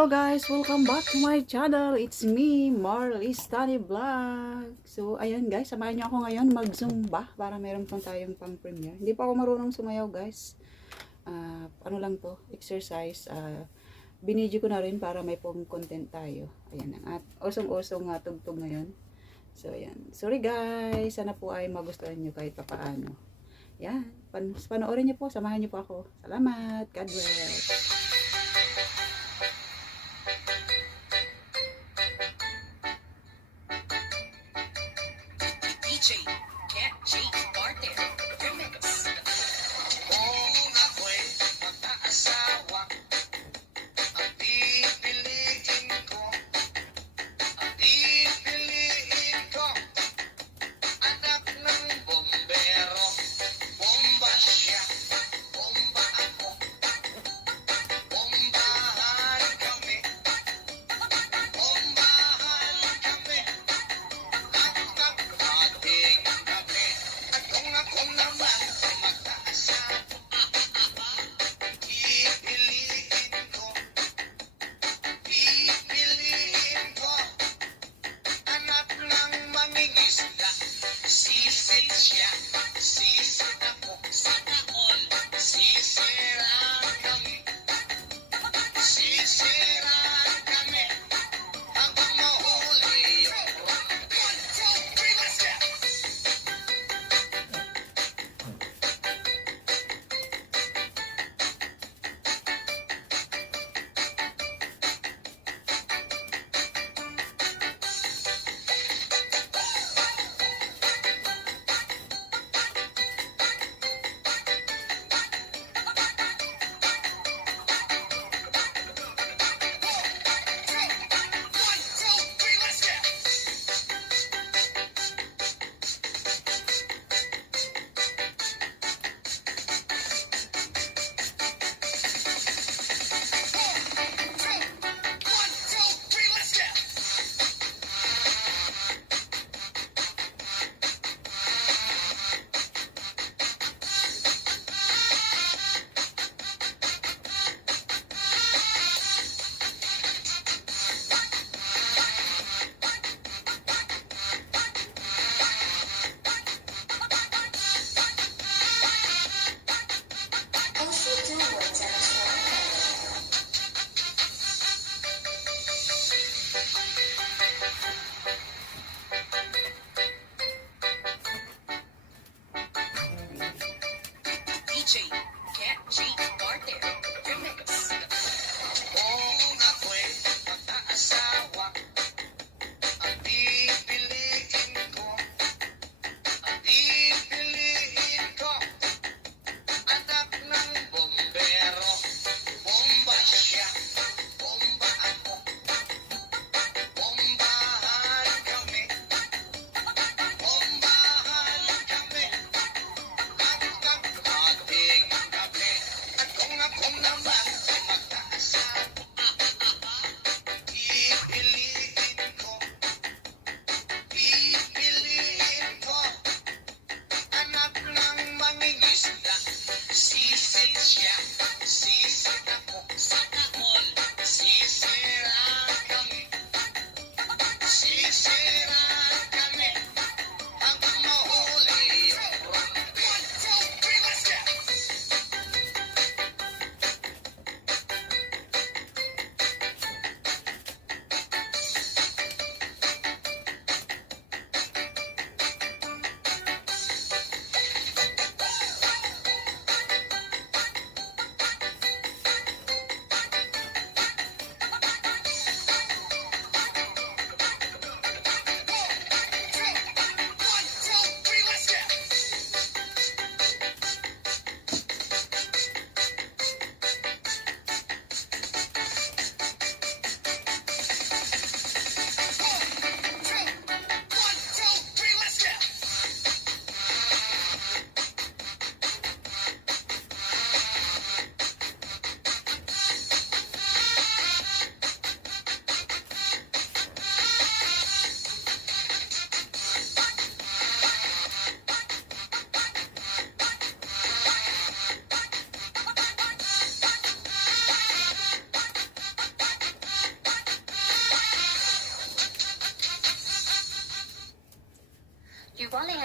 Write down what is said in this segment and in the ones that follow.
Hello guys, welcome back to my channel. It's me, Marley Study Vlog. So, ayan guys, samahan niyo ako ngayon mag-zumba para meron pang tayong pang premiere. Hindi pa ako marunong sumayaw guys. Ah, ano lang to, exercise. Ah, binidyo ko na rin para may pong content tayo. Ayan ang at usong-usong nga tugtog ngayon. So, ayan. Sorry guys, sana po ay magustuhan niyo kahit papaano. Yan, pan panoorin niyo po, samahan niyo po ako. Salamat, God bless.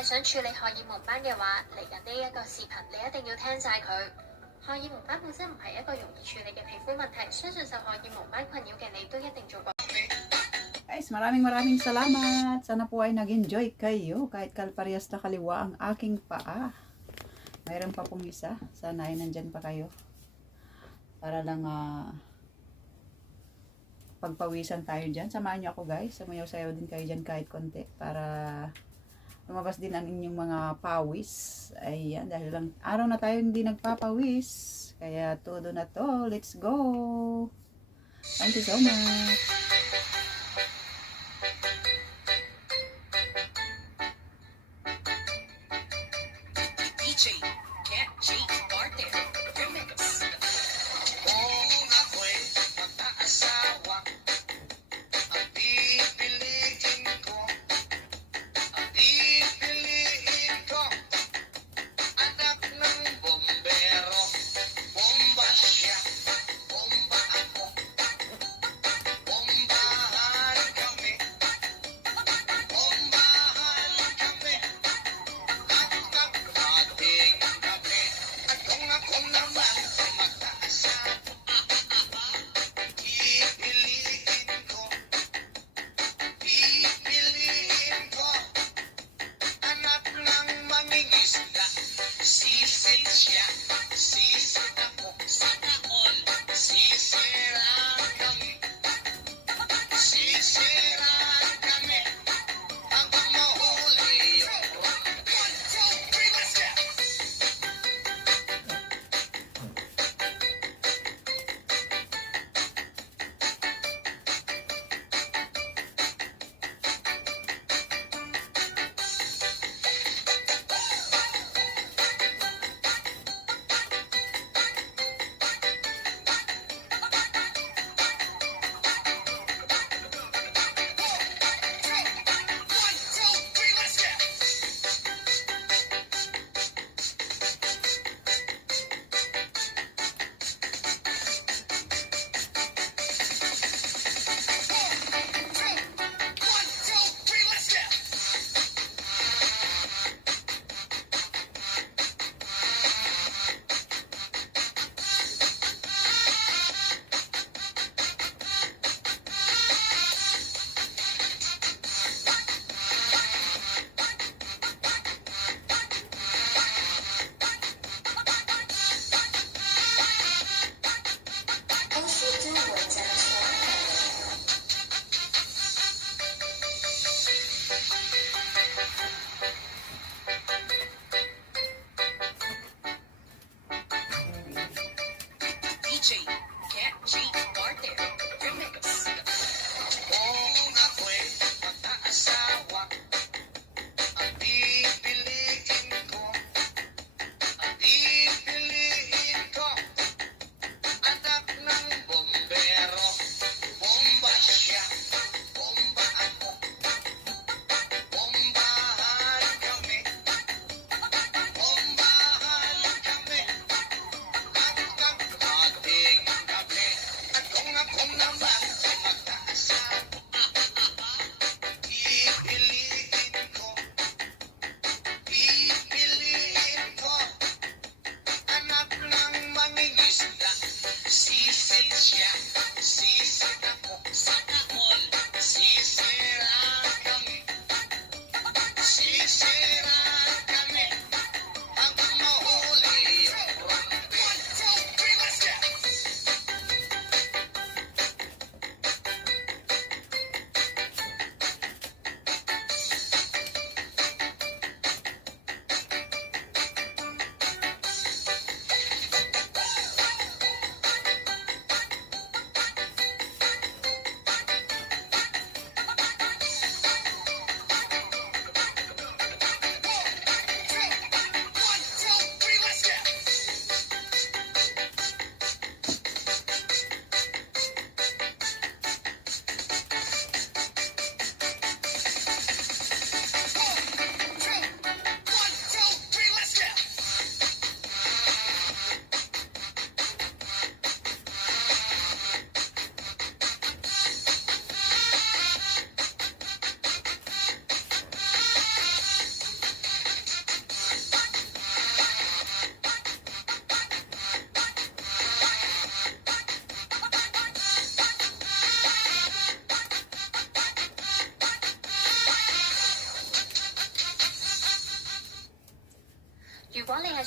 想处理荷尔蒙斑嘅话，嚟紧呢一个视频你一定要听晒佢。荷尔蒙斑本身唔系一个容易处理嘅皮肤问题，相信受荷尔蒙斑困扰嘅你都一定做过。 Guys, maraming maraming salamat. Sana po ay nag-enjoy kayo kahit kalparehas na kaliwa ang aking paa. Mayroon pa pong isa. Sana ay nandyan pa kayo. Para lang ah, pagpawisan tayo dyan. Samahan niyo ako guys. Sumayaw-sayaw din kayo dyan kahit konti. Para lumabas din ang inyong mga pawis. Ayan, dahil lang araw na tayo hindi nagpapawis. Kaya todo na to. Let's go! Thank you so much!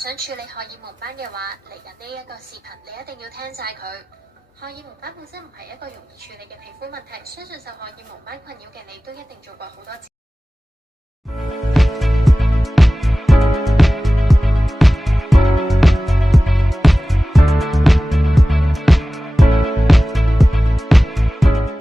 想處理荷爾蒙斑嘅話，嚟緊呢一個視頻你一定要聽晒佢。荷爾蒙斑本身唔係一個容易處理嘅皮膚問題，相信受荷爾蒙斑困擾嘅你都一定做過好多次